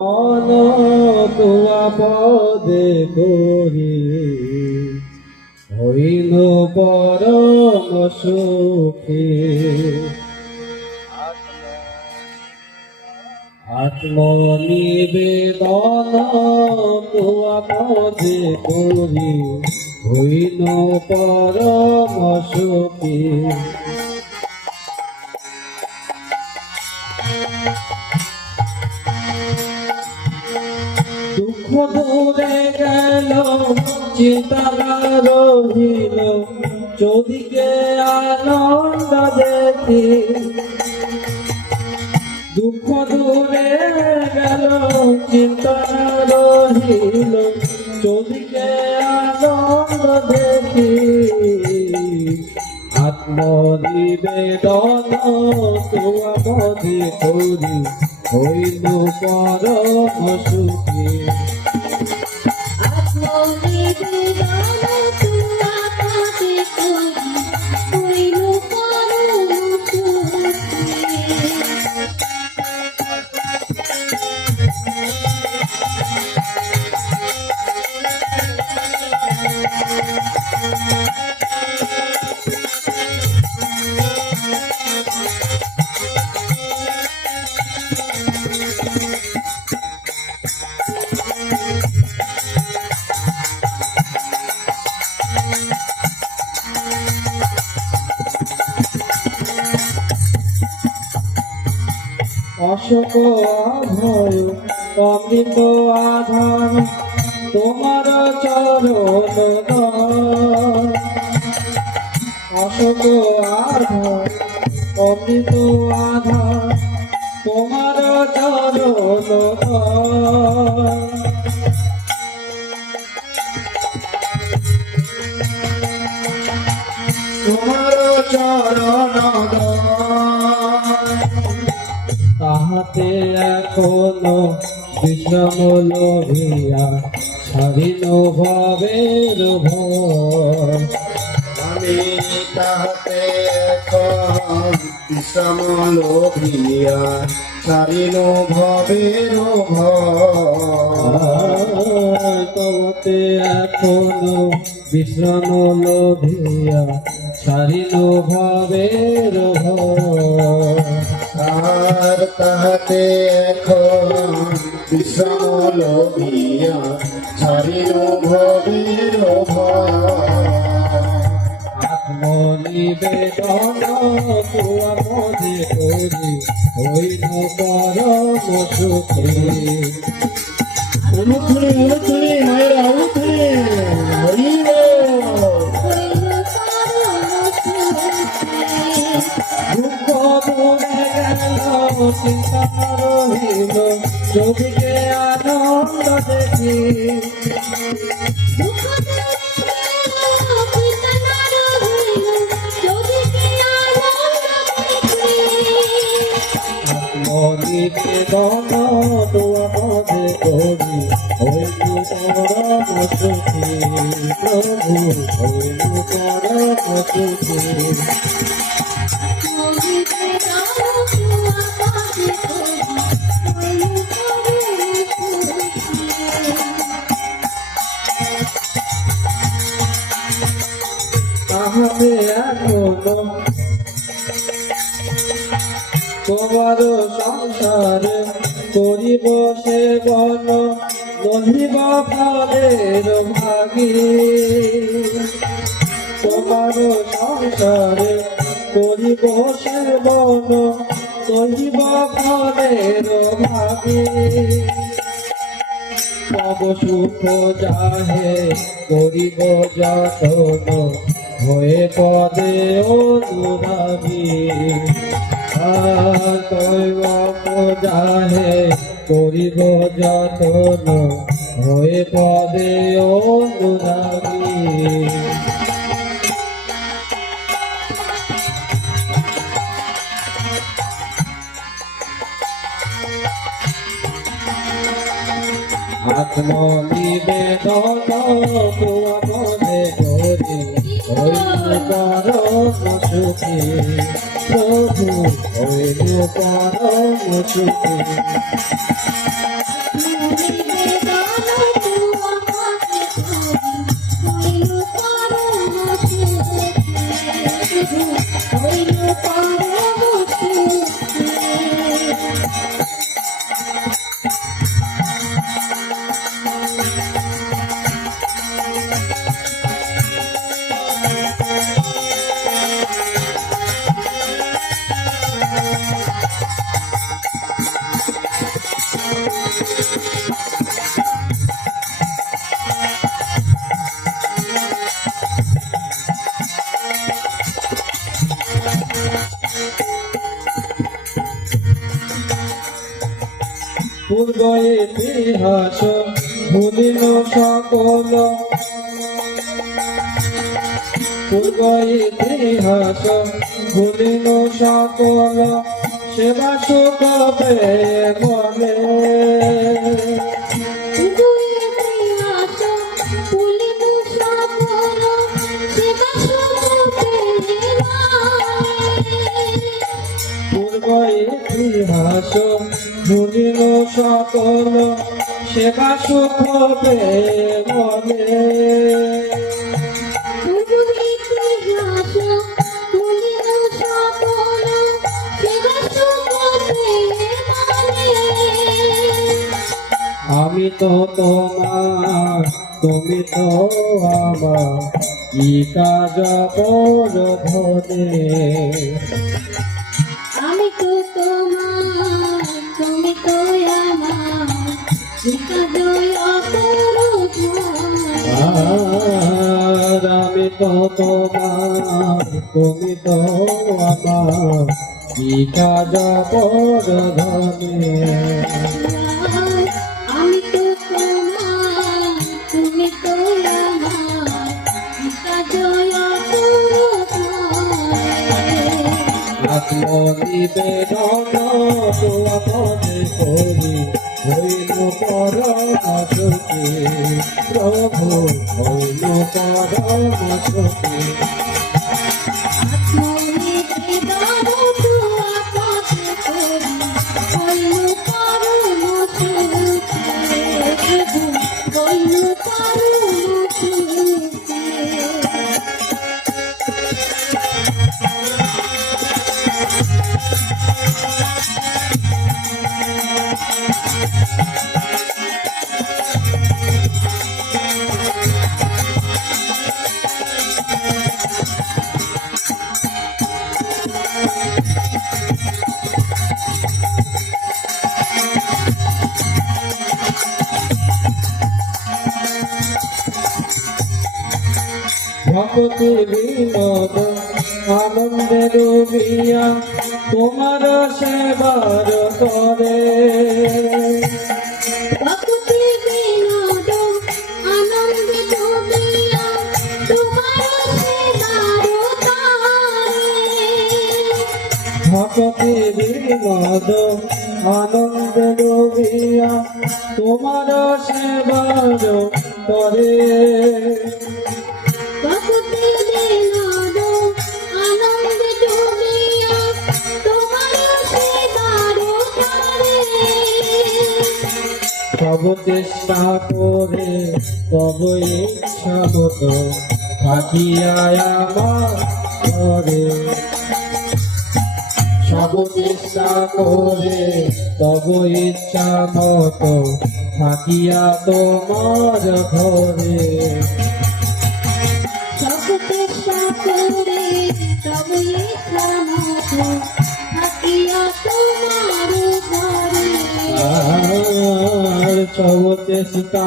অনতুয়া পদে করি হইল পরম সুখী। আত্মনিবেদন তুয়া পদে করি হইল পরম সুখী। দুঃখ দূরে গেল চিন্তা রহিল চৌদিকে আনন্দ দেখি। দুঃখ দূরে গেল চিন্তা রহিল চৌদিকে আনন্দ দেখি। আত্মনিবেদন তোয়া পদে করি হইল পরম সুখী। অশোক অভয় অমৃত আধার তোমার চরণ দান। অশোক আধার অমৃত আধার তোমার চরণ দান। তোমার চরণ তাহাতে এখনো বিশ্রাম লভিয়া ছাড়িল ভবের ভয়। আমি তাহাতে এখন বিশ্রাম লভিয়া ছাড়িল ভবের ভয়। তাহাতে এখনো বিশ্রাম লভিয়া ছাড়িল ভবের ভয়। আর তাহাতে এখন বিশ্রাম লভিয়া ছাড়িল ভবের ভয়। আত্মনিবেদন তোয়া পদে করি হইল পরম সুখী। অনুথুলি অনুথুলি মায়েরা অনুথুলি হইল। দুঃখ দূরে গেল চিন্তা রহিল চৌদিকে আনন্দ দেখি। আত্মনিবেদন তোয়া পদে করি হইল পরম সুখী। প্রভু হইল পরম সুখী। তাহাতে এখনো তোমার সংসারে করিব সেবন নহিব ফলের ভাগী। তোমার সংসারে করিব সেবন নহিব ফলের ভাগী। তব সুখ যাহে করিব যতন হয়ে পদে অনুরাগী। তৈব যাহে করিব যতন হয়ে পদে অনুরাগী। আত্মনিবেদন তোয়া পদে করি হইল পরম সুখী। প্রভু হইল পরম সুখী। পূর্ব ইতিহাস ভুলিল সকল পূর্ব ইতিহাস ভুলিল সকল সেবা সুখ পেয়ে বলে পূর্ব ইতিহাস ভুলিল সকল সেবা সুখ পেয়ে বলে আমি তো তোমার তুমি তো আমার কি কাজ পর ধরে আমি তো তোমার তুমি তো আমার বিকাজয় অপরূপ আর আমি তো তোমার তুমি তো আমার কি কাজ পর ধরে আমি তো তোমার তুমি তো আমার বিকাজয় অপরূপ আত্মনিবেদন তোমাকে করি হইল পরম সুখী প্রভু হইল পরম সুখী আত্মনিবেদন তোমাকে করি হইল পরম সুখী হইল পরম সুখী ভক্তি বিনোদ আনন্দে ডুবিয়া তোমার সেবার করে ভক্তি বিনোদ আনন্দে ডুবিয়া তোমার সেবার করে ভক্তি বিনোদ আনন্দে ডুবিয়া তোমার সেবার করে ভক্তি বিনোদ আনন্দে ডুবিয়া তোমার সেবার করে সব চেষ্টা করে তব ইচ্ছা মতো থাকিয়া আমার ঘরে সব চেষ্টা করে তব ইচ্ছা মতো থাকিয়া তোমার ঘরে সব চেষ্টা করে তব ইচ্ছা মতো থাকিয়া তোমার ঘরে আর সব চেষ্টা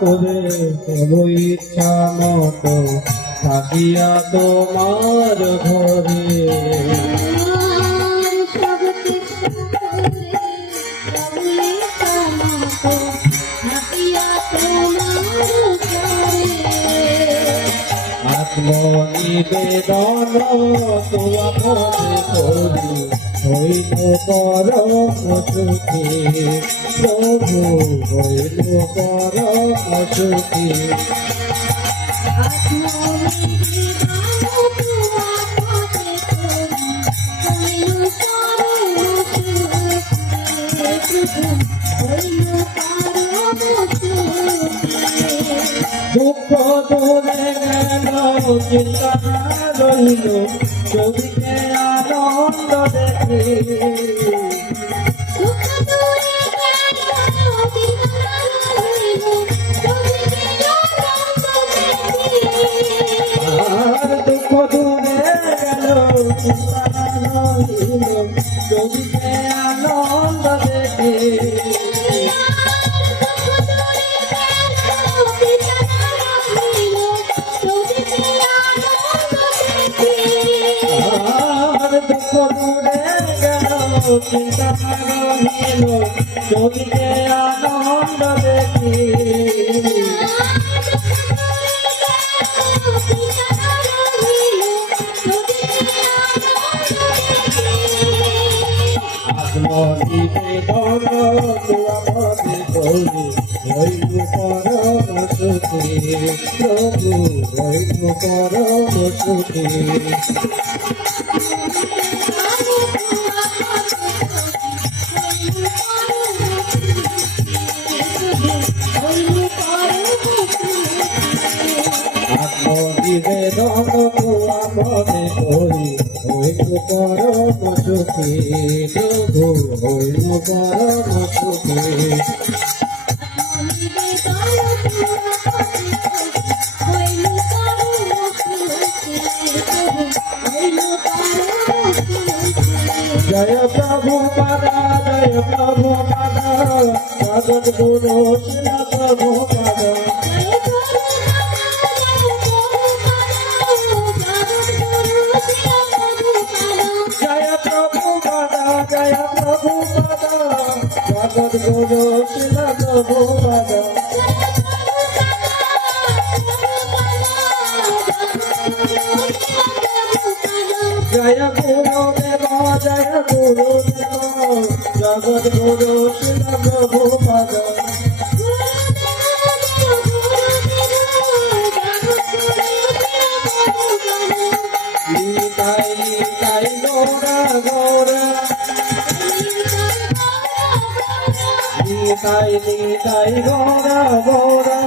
করে তব ইচ্ছা মতো থাকিয়া তোমার ঘরে সব চেষ্টা করে তব ইচ্ছা মতো থাকিয়া তোমার ঘরে আত্মনিবেদন তোমাকে করি হইল পরম সুখী প্রভু হইল পরম সুখী দুঃখ দূরে গেল চিন্তা রইল চোখে আনন্দ দেখি আর দুঃখ দূরে গেল চিন্তা রইল চোখে আনন্দ দেখি আর দুঃখ দূরে গেল চিন্তা রহিল নদীতে আনন্দ দেখি আত্মদীপে ধন তুয়ামতি করি হইল পরম সুখী প্রভু হইল পরম সুখী আত্মনিবেদন তুয়ামতি করি হইল পরম সুখী প্রভু হইল পরম সুখী জয় প্রভু পাদা জয় প্রভু পাদা জগৎ গুরু শিল প্রভু পাদা জয় প্রভু পাদা জয় প্রভু পাদা জগৎ গুরু শিল প্রভু পাদা জয় গুরুদেব জয় গুরুদেব জগৎ গুরু শিল প্রভু পাদা নিতাই নিতাই গৌরা গৌরা নিতাই নিতাই গৌরা গৌরা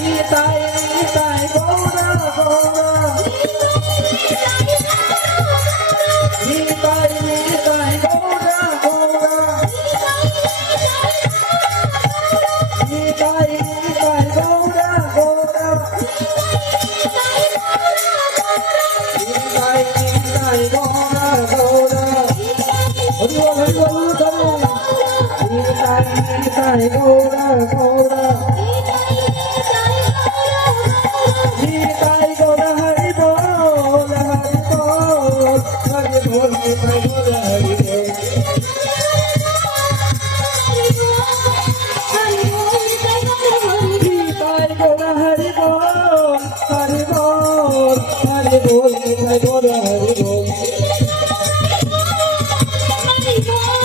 নিতাই নিতাই গৌরা গৌরা নিতাই নিতাই গৌরা গৌরা নিতাই নিতাই গৌরা গৌরা নিতাই নিতাই গৌরা গৌরা হরি বল হরি বল ধরে নিতাই নিতাই গৌরা গৌরা নিতাই গৌরা হরি বল হরি বল হরি বল নিতাই গৌরা হরি বল নিতাই গৌরা হরি বল হরি বল হরি বল নিতাই গৌরা হরি বল Hare Bol